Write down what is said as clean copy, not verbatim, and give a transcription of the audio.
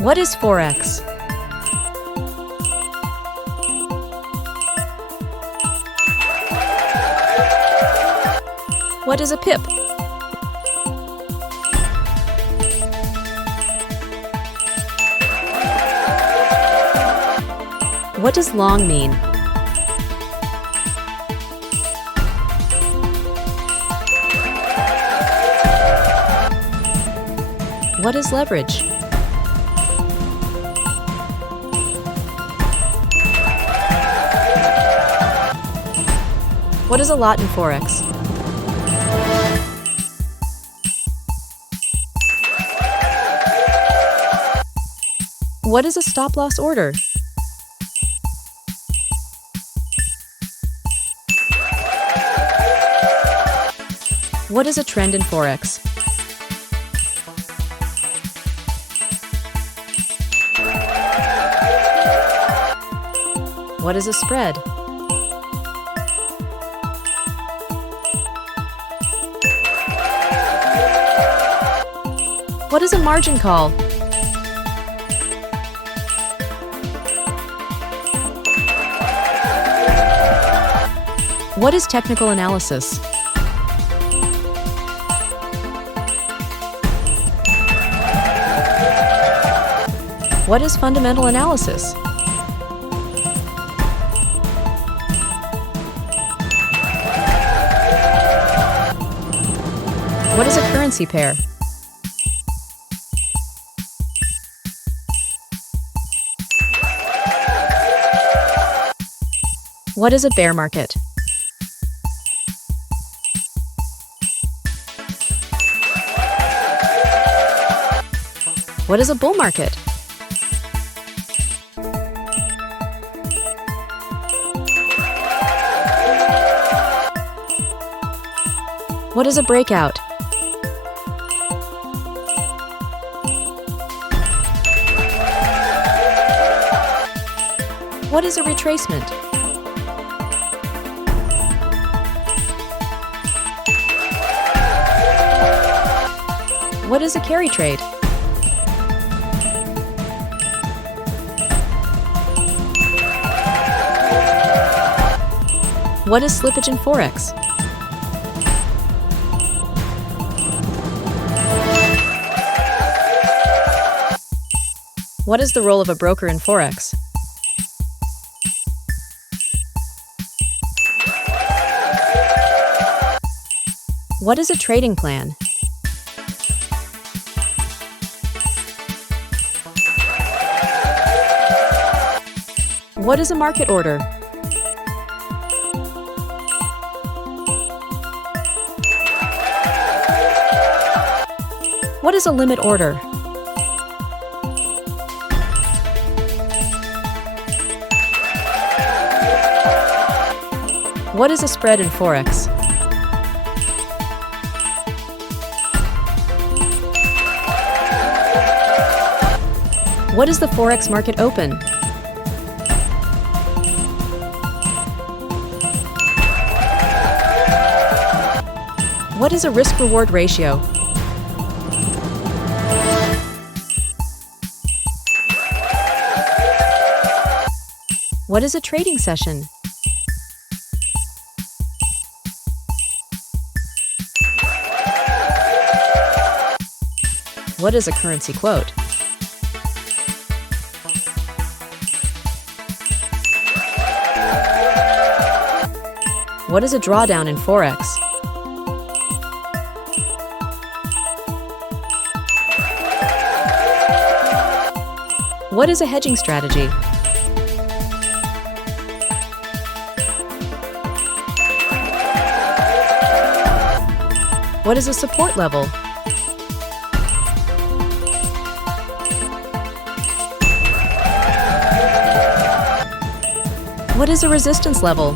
What is Forex? What is a pip? What does long mean? What is leverage? What is a lot in Forex? What is a stop-loss order? What is a trend in Forex? What is a spread? What is a margin call? What is technical analysis? What is fundamental analysis? What is a currency pair? What is a bear market? What is a bull market? What is a breakout? What is a retracement? What is a carry trade? What is slippage in Forex? What is the role of a broker in Forex? What is a trading plan? What is a market order? What is a limit order? What is a spread in Forex? What is the Forex market open? What is a risk-reward ratio? What is a trading session? What is a currency quote? What is a drawdown in Forex? What is a hedging strategy? What is a support level? What is a resistance level?